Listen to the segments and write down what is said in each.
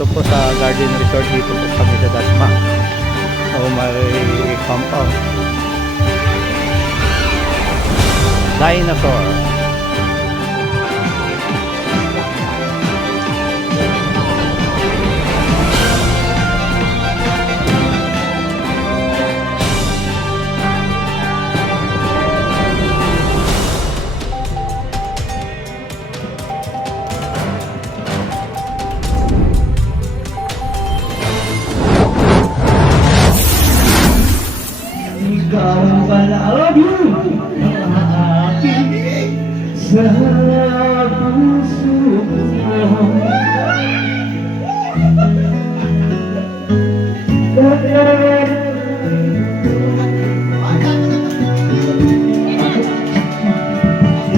dito po sa Garden Resort dito po kami sa Dasma. So may compound. Dinosaur. Ikaw pala ang aking sa puso ko.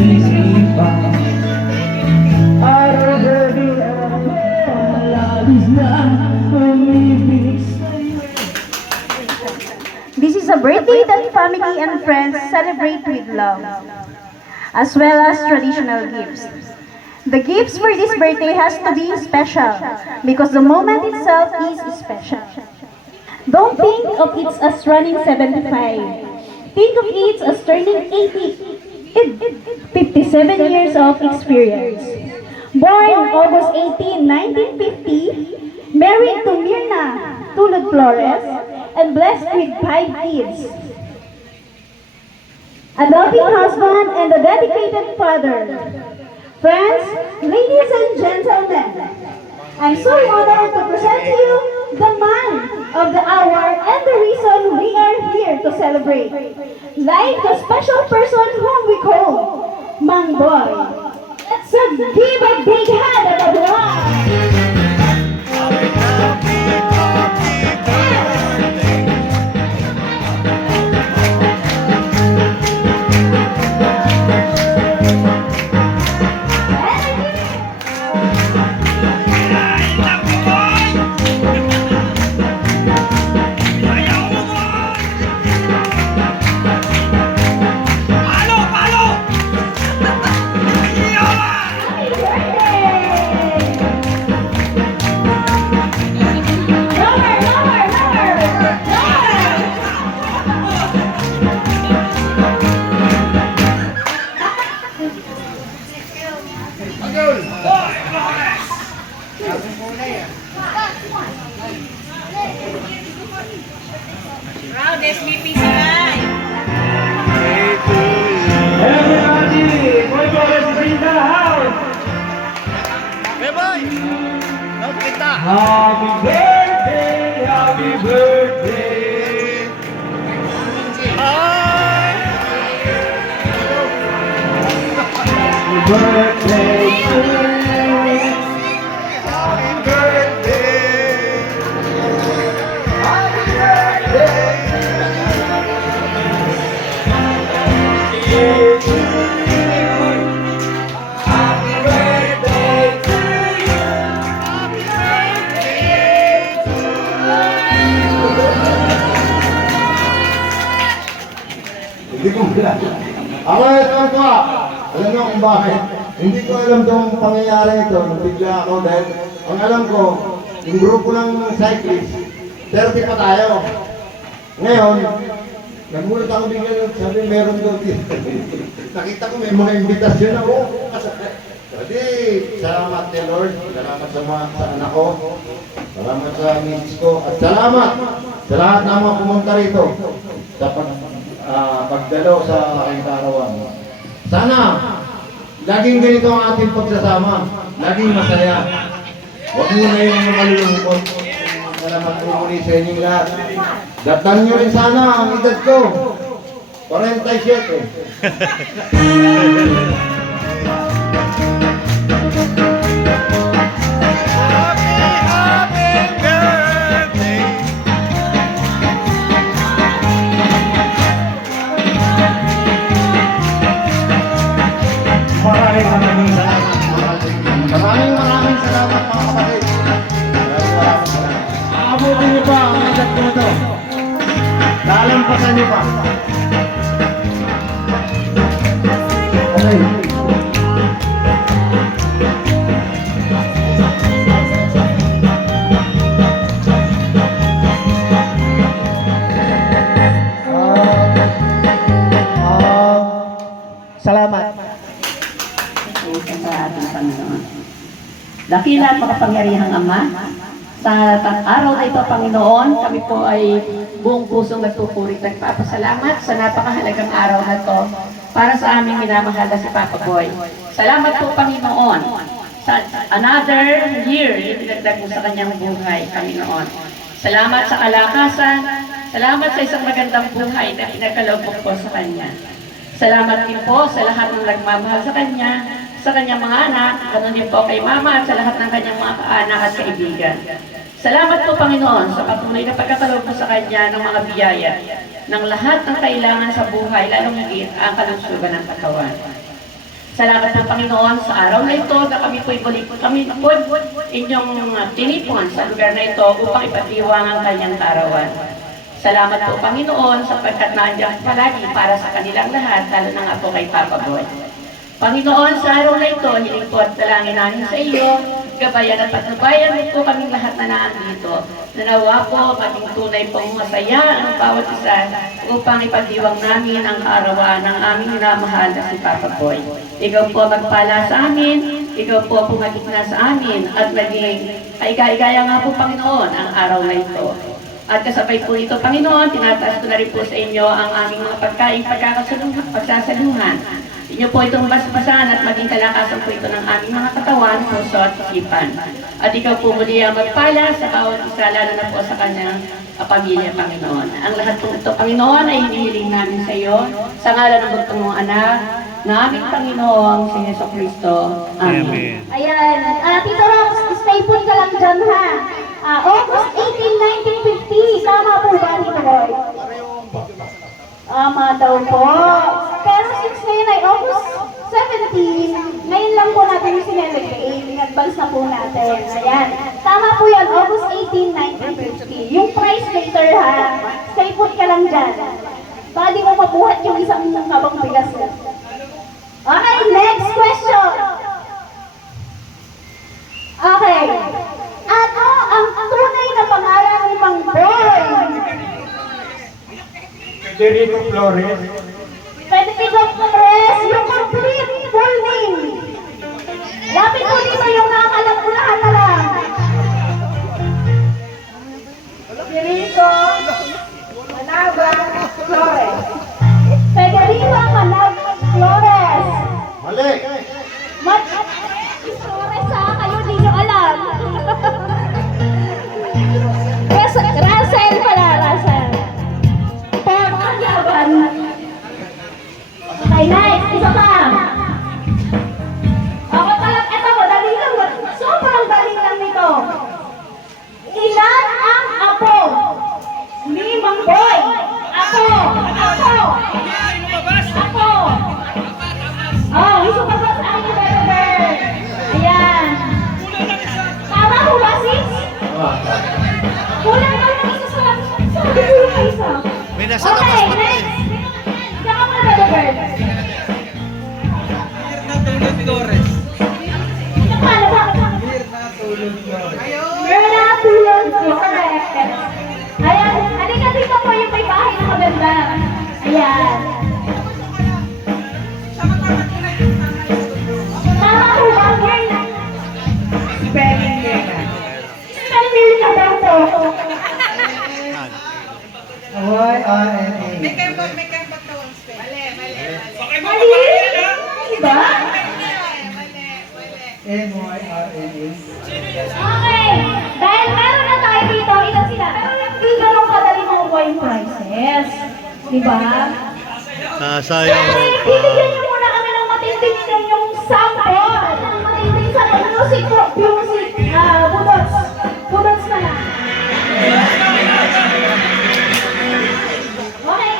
Isipan araw-gabi ako labis na umibig sa'yo. This is a birthday that family and friends celebrate with love, as well as traditional gifts. The gifts for this birthday has to be special because the moment itself is special. Don't think of it as running 75. Think of it as turning 80. 57 years of experience. Born August 18, 1950, married to Mirna Tulad Flores, and blessed with 5 kids. A loving husband and a dedicated father. Friends, ladies and gentlemen, I'm so honored to present to you the man of the hour and the reason we are here to celebrate. Like the special person whom we call Mang Boy. Let's give a big hand of applause. Proud SBP sila. Everybody, Boy Boys is in the house. Bye-bye! No, kita! Happy birthday, happy birthday. Happy birthday to you. Happy birthday. Happy birthday. Hindi ko alam. Ako ito po. Alam niyo kung bakit? Hindi ko alam itong pangyayari ito. Nabigla ako dahil ang alam ko, yung grupo ng cyclist, 30 pa tayo. Ngayon, nagulat ako bigla, sabi meron doon dito. Nakita ko may mga imbitasyon ako. Jadi, salamat kay Lord. Salamat sa anak ko. Salamat sa misis ko. At salamat sa lahat ng mga pumunta rito sa pagdalo sa aking karawan. Sana, laging ganito ang ating pagsasama. Laging masaya. Huwag muna yung malulungkot. Salamat po muli sa inyong lahat. Datan nyo rin sana ang edad ko. 47. Maraming salamat mga kapatid. Maraming salamat. Aabutin niyo pa ang edad ko ito. Lalampasan niyo pa. Okay. Dakila at makapangyarihang Ama, sa araw na ito, Panginoon, kami po ay buong pusong nagpupuri at nagpapasalamat sa napakahalagang araw na ito para sa aming minamahal na si Papa Boy. Salamat po, Panginoon, sa another year na pinagdag mo sa kanyang buhay, Panginoon. Salamat sa kalakasan, salamat sa isang magandang buhay na pinagkaloob mo po sa kanya. Salamat din po sa lahat ng nagmamahal sa kanya, sa kanyang mga anak, ganoon din po kay Mama at sa lahat ng kanyang mga kaanak at kaibigan. Salamat po, Panginoon, sa patuloy na pagkakaloob mo sa kanya ng mga biyaya, ng lahat ng kailangan sa buhay, lalong higit ang kalusugan ng katawan. Salamat po, Panginoon, sa araw na ito na kami po'y inyong tinipon sa lugar na ito upang ipatiwang ang kanyang karawan. Salamat po, Panginoon, sapagkat nandiyan palagi para sa kanilang lahat, lalo na nga po kay Papa Boy. Panginoon, sa araw na ito, hiling po at dalangin namin sa iyo, gabayan at patnubayan mo po kaming lahat na naandito. Nanawa po, maging tunay pong masaya ang bawat isa upang ipagdiwang namin ang kaarawan ng aming minamahal na si Papa Boy. Ikaw po magpala sa amin, ikaw po pumagitna sa amin, at maging kaigaya nga po, Panginoon, ang araw na ito. At kasabay po ito, Panginoon, tinataas ko na rin po sa inyo ang aming mga pagkain, pagsasaluhan. Inyo po itong basbasan at maging kalakasan po ito ng aming mga katawan, puso at isipan. At ikaw po muli ang magpala sa bawat isa, lalo na po sa kanyang pamilya, Panginoon. Ang lahat po ito, Panginoon, ay hinihiling namin sa iyo, sa ngalan ng bugtong mong anak, na aming Panginoon, si Jesucristo. Amen. Ayan. Tito Rox, stay put ka lang dyan, ha? August 18, 1950. Tama po ba, Tito Roy? Tama daw po. Pero since ngayon ay August 17, ngayon lang po natin yung sinelebrate. In-advance na po natin. Ayan. Tama po yan, August 18, 1950. Yung price later, ha? Stay put ka lang dyan. Baka di mo mabuhat yung isang kabang bigas mo. Okay, next question. Okay. Ano ang tunay na pangalan ni Mang Boy? Federico Flores. Federico Flores, yung complete full name. Lapit ko dito yung nakakalam ko lahat na lang. Federico Managa Flores. Federico Managa Flores. Mali! Flores, ha? Kayo di nyo alam. Russell pala, Russell. Pagkakaban. Okay, nice. Isa pa. Okay pa lang. Ito mo, dali lang. Sobrang dali lang nito. Ilan ang apo ni Mang Boy? Apo! Apo! Apo! Oh, gusto pa ba sa akin yung better bird? Ayan. Tama po ba, sis? Kulang lang ng isa sa... Sabi ko yung isa. May nasa labas pa Okay, tayo. next. Saka mo better bird. Paano ba? Mirna Tulog Flores. Ayan. Halika dito po yung may bahay na maganda. Ayan. Tama po ba, Mirna? Spelling Mirna daw po. Y-I-N-A. Mali? Diba? M-Y-R-N-A. Okay. Dahil meron na tayo dito, ilan sila? Pero hindi ganun kadali makuha yung prizes. Diba? Nasayang Siyempre, bibigyan niyo muna kami ng matinding yung sample. Matinding sa music, budots. Budots na lang. Okay.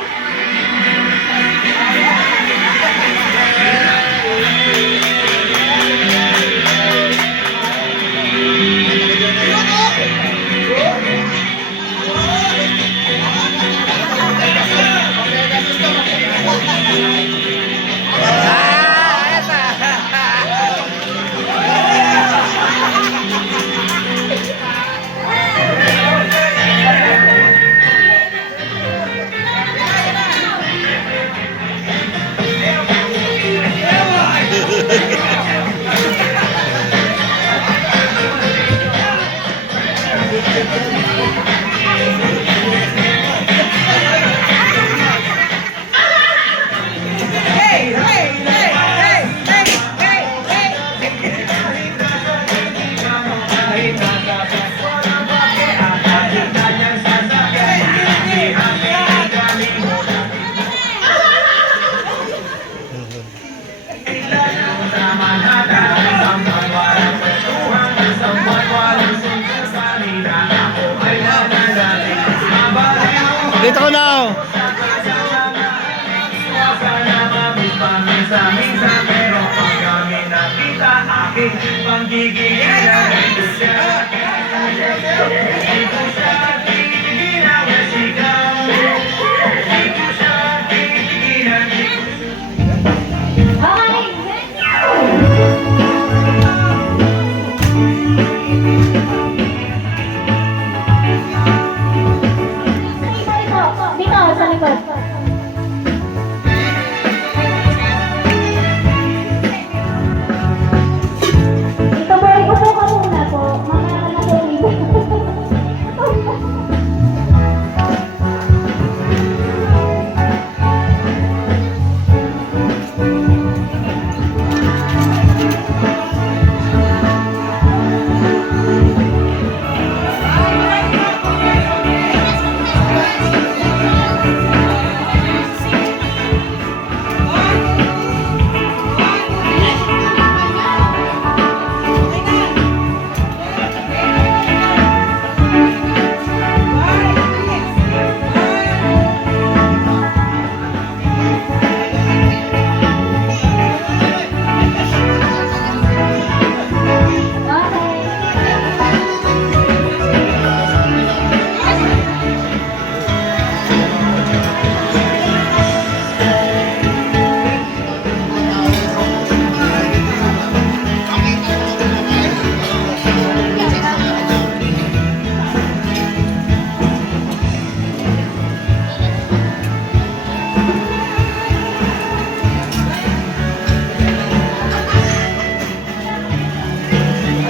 Dito ko na. Dito, sa likod. Dito po, upo ka muna po. Mamaya ka na po dito.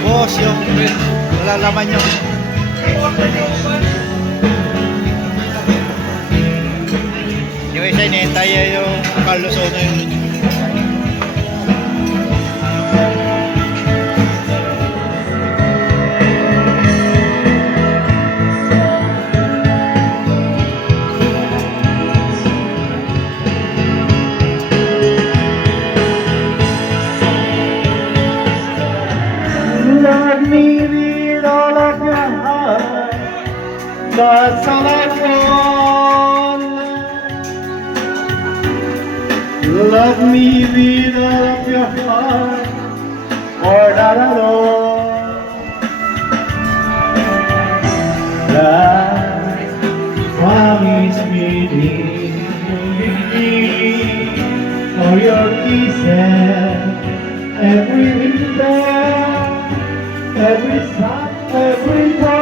Boss, yung wala laman yung isa inintay yung Carlos Ono yun. Let me read all of your heart. That's all I want. Let me read all of your heart. Or not at all. That promise me for your kisses every winter. Every sun, every dawn,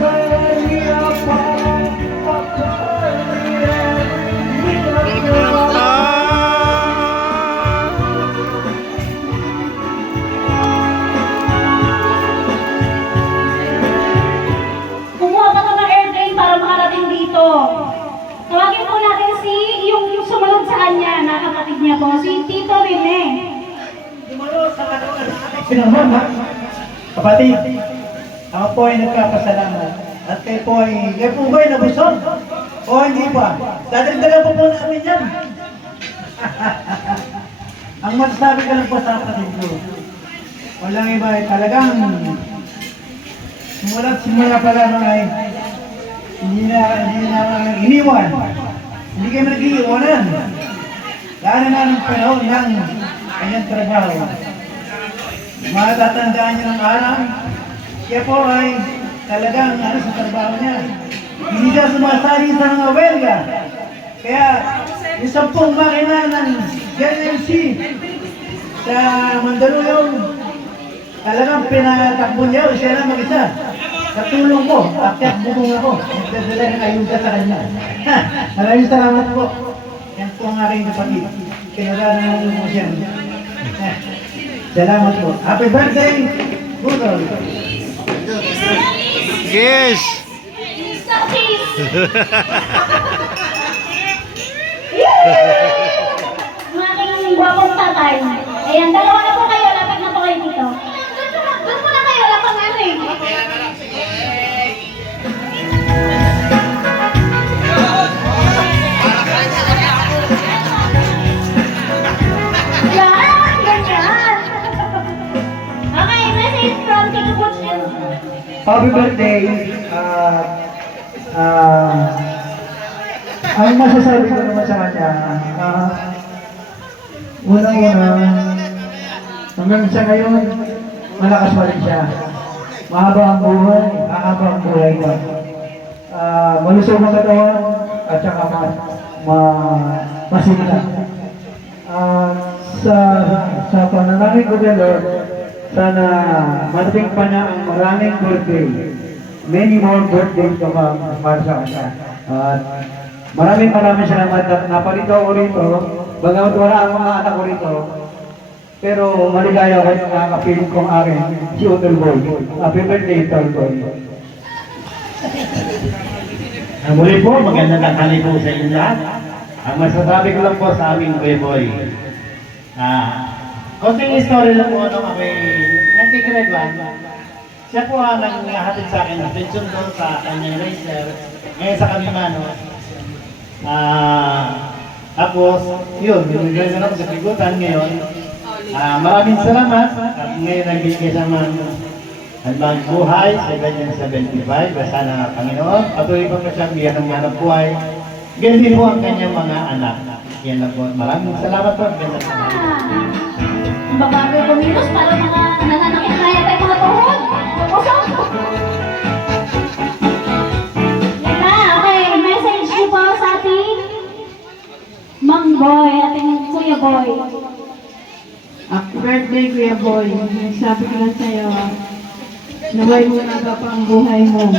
when we are apart, Kumuha ka ng airplane para makarating dito. Tawagin po natin yung sumunod sa kanya na kapatid niya po, si Tito Rene. Sinamon ha? Kapatid, ako po ay nagkapasalamat. At kayo po ay nabusog? O hindi pa? Dadagdagan po po namin yan. Ang masasabi ko lang po sa kapatid ko, walang iba ay talagang simula pa lamang ay hindi na iniwan. Hindi kayo nag-iiwanan. Lalo na ng panahon ng kanyang trabaho. Matatandaan niyo ng araw, siya po ay talagang sa trabaho niya. Hindi siya sumasali sa mga welga. Kaya, yung 10 makina ng GNMC sa Mandaluyong, talagang pinatakbo niya o siya lang mag-isa. Sa tulong ko, akyat bubong ako. Nagdadala ng ayuda sa kanya. Maraming salamat po. Yan po ang aking kapatid. Pinagana mo siya. Salamat po. Happy birthday, Budol. Yes! Mga aking gwapong tatay. Ayan, dalawa na po kayo. Lapag na po kayo dito. Doon po na kayo. Lapag na eh. Yan! Ganyan! Okay, message from Tito Butch. happy birthday. Ang masasabi ko naman sa kanya, unang-una, hanggang sa ngayon, malakas pa rin siya. Mahaba ang buhay niya. Malusog ang katawan, at saka masigla. Sa panalangin ko kay Lord, sana marating pa niya ang maraming birthday. Many more birthdays to come para sa kanya. At maraming salamat at naparito ako rito. Bagamat wala ang mga anak ko rito, pero maligaya ako yung nakakapiling kong akin, si Utol Boy. Happy birthday, Utol Boy. Muli po, magandang tanghali po sa inyo lahat. Ang masasabi ko lang po sa aming Kuya Boy. Konting story lang po nung ako'y nagkigrade 1. Siya po ang nanghahatid sa akin ng pension doon sa kanyang racer. Ngayon sa Kamimano. Tapos, yun, binigay na ako sa pigutan ngayon. Maraming salamat. At ngayon nagbigay sa mga handang buhay sa kanyang 75. Basta na Panginoon. Patuloy pa siyang bigyan ng manang buhay. Ganyan din po ang kanyang mga anak. Yan lang po. Maraming salamat po. Ang babago kumilos para mga nananakit kaya tayo mga tuhod. Pusok! Yan na, okay. Message niyo po sa ating Mang Boy, ating Kuya Boy. Happy birthday, Kuya Boy. Sabi ko lang sa'yo, naway mo na pa ang buhay mo.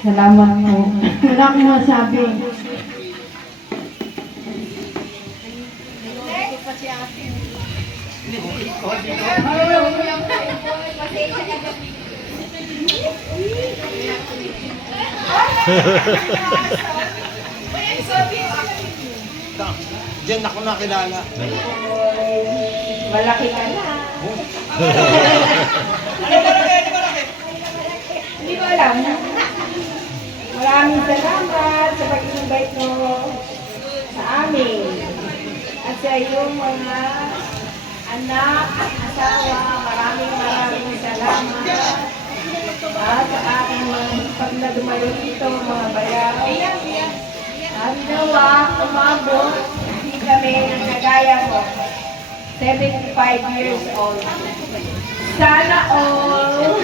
Salamat mo. Wala akong masabi. Diyan ako nakilala. Malaki ka na. Hindi ko alam. Maraming salamat sa pag-invite mo sa amin. At sa iyong mga anak at asawa, maraming salamat. At sa aking mga pag na dumayo dito, mga bayaw. At nawa, umabot, hindi kami ng kagaya mo. 75 years old. Sana all.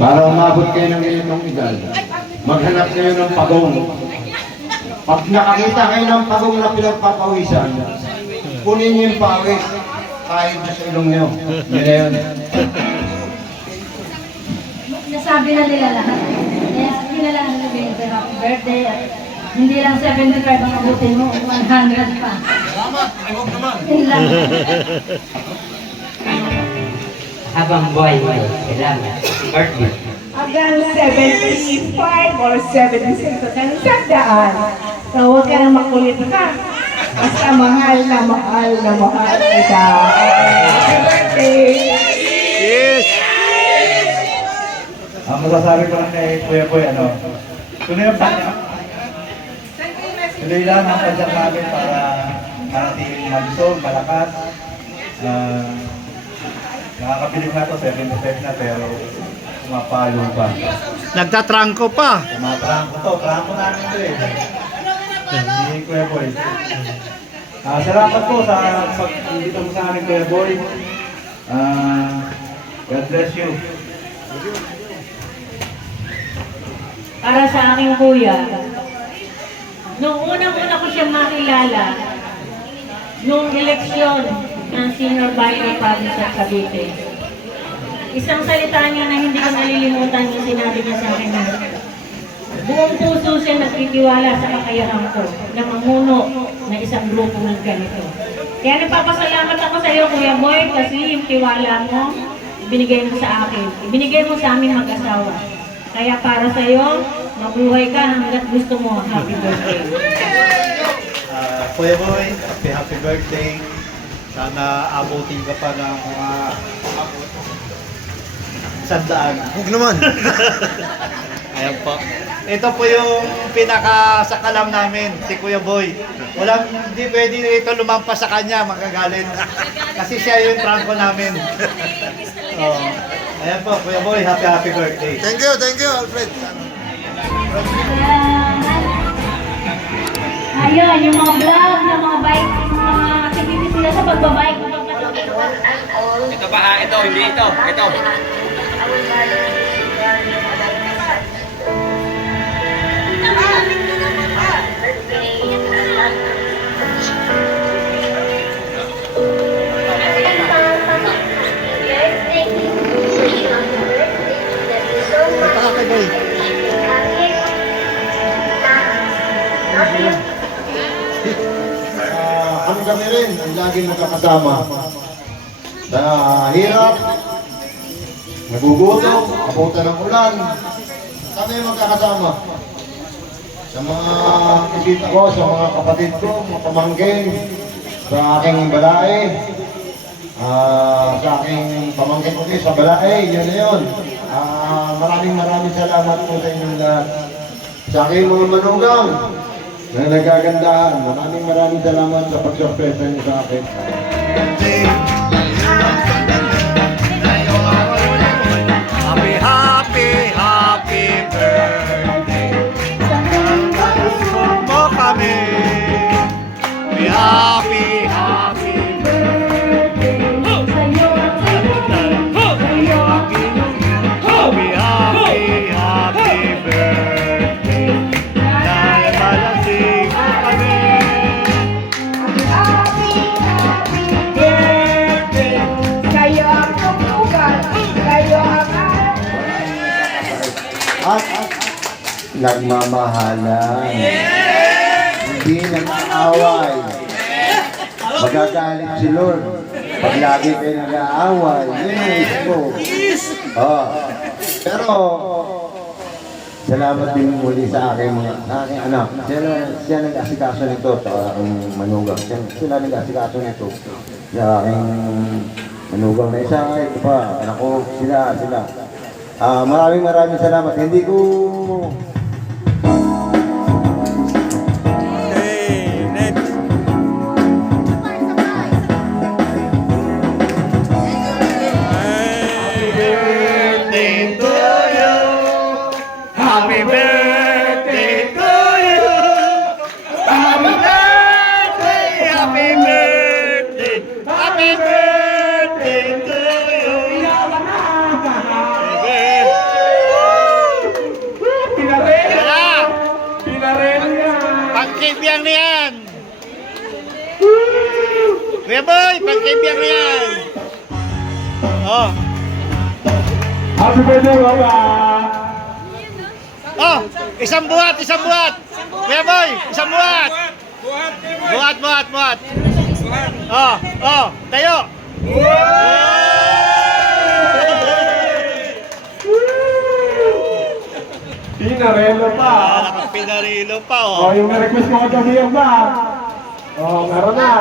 Para umabot kayo ng ganitong edad, maghanap kayo ng pagong. Pag nakakita kayo ng pagong na pinagpapawisan, kunin niyo yung pawis kahit sa ilong niyo. Yun na yun. Nasabi na nila lahat. Yes, hindi na lang sabihin sa happy birthday. At hindi lang 75 ang abutin mo, 100 pa. Salamat! Huwag naman! Yun lang. Habang buhay mo, kailangan birthday. Hanggang 75 or 76 at ang sandaan. So, huwag ka nang makulit ka. Basta mahal na mahal na mahal kita. Happy birthday! Ang masasabi ko lang kay Kuya Boy, tuloy ang padyak. Tuloy lang ang padyak namin para manatiling malusog, malakas. Nakakabilig na to, 75 na, pero mapalo pa. Nagtatrangko pa. Trangko namin ito eh. Hindi Kuya Boy. Salamat po sa pag-dito mo sa amin, Kuya Boy. God bless you. Para sa aking kuya, nung unang-una ko siyang makilala, nung eleksyon ng Senior Vice Province at Cavite, isang salita niya na hindi ko nalilimutan yung sinabi niya sa akin na buong puso siya nagtitiwala sa kakayahan ko na mamuno na isang grupo ng ganito. Kaya nagpapasalamat ako sa iyo, Kuya Boy, kasi yung tiwala mo, ibinigay mo sa akin. Ibinigay mo sa amin mag-asawa. Kaya para sa iyo, mabuhay ka hanggat gusto mo. Happy birthday. Kuya Boy, happy birthday. Sana abutin ka pa ng mga 100. Huwag naman! Ayan po. Ito po yung pinakasakalam namin, si Kuya Boy. Hindi pwede ito lumampas sa kanya, magagalit. Kasi siya yung trangko namin. Oh. Ayan po, Kuya Boy, happy birthday. Thank you, Alfred. Ayun, yung mga vlog, yung mga bike, yung mga activities nila sa pagbabike. Ito ba ha? Ito, hindi ito. Ito. Kami rin, ang laging magkakasama. Sa hirap, nagugutom, abutan ng ulan, kami magkakasama. Sa mga kisita ko, sa mga kapatid ko, mga pamangkin, sa aking balae, sa aking pamangkin ko sa balae, yun na yun. Maraming salamat po sa inyong lahat. Sa aking mga manugang, na nagagandahan. Maraming salamat sa pagsurpresa niyo sa akin. Happy birthday. Mo kami. Happy birthday. Dahil malasing mo kami. At nagmamahalan. Hindi nag-aaway. Magagalit si Lord. Pag lagi kayo nag-aaway, yun ang ispo. Pero, salamat din muli sa aking anak. Siya nag-asikaso nito sa aking manugang. Sila nag-asikaso nito sa aking manugang na isa. Ito pa, anak ko, sila. Maraming salamat. Hindi ko... Happy birthday to you. Happy birthday, happy birthday, happy birthday to you. Pagkibiyang na yan. Kuya Boy, pagkibiyang na yan. Oh. Happy birthday, Papa! Oh, isang buhat. Kuya Boy, isang buhat. Buhat. Oh, tayo. Pinarelo pa! Pinarilo pa, Oh, yung request ko kagabi yung ba? Oh, meron na!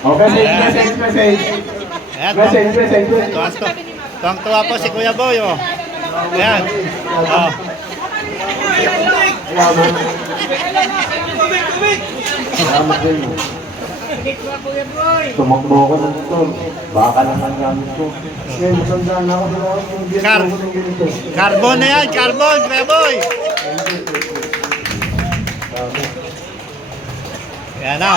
Okay, message. Ayan, Message. tuwang-tuwa po si Kuya Boy, oh. Ayan. Oh. Salamat din. Tumakbo ko ng ito. Baka naman gamit ko. Ngayon, matandaan na ako sa lahat. Carbon na yan, carbon, Kuya Boy. Ayan na.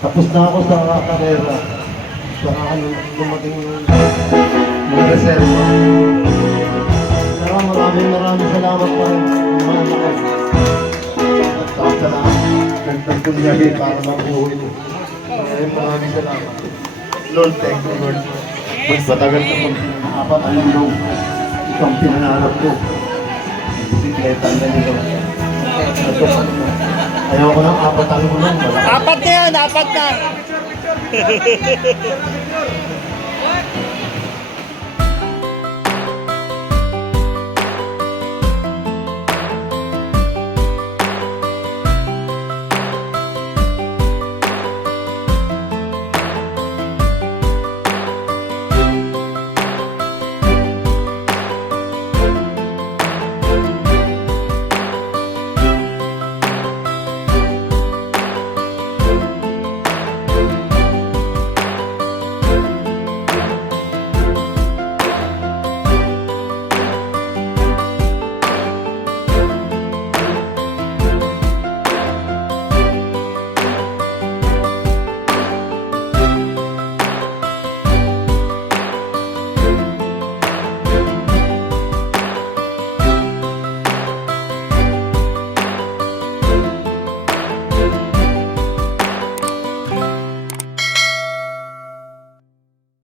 Tapos na ako sa karera. Saka dumating ng reserva. Pero maraming salamat pa rin. Mga lakas. At saka sa lahat. Nagtagpunyagi para mabuhay mo. Maraming salamat. Lord, thank you, Lord. Mas matagal na mag-apat ang loob. Ito ang pinangarap ko. Bisikleta na nito. Ayaw ko ng apat ang loob. Apat na yan, apat na.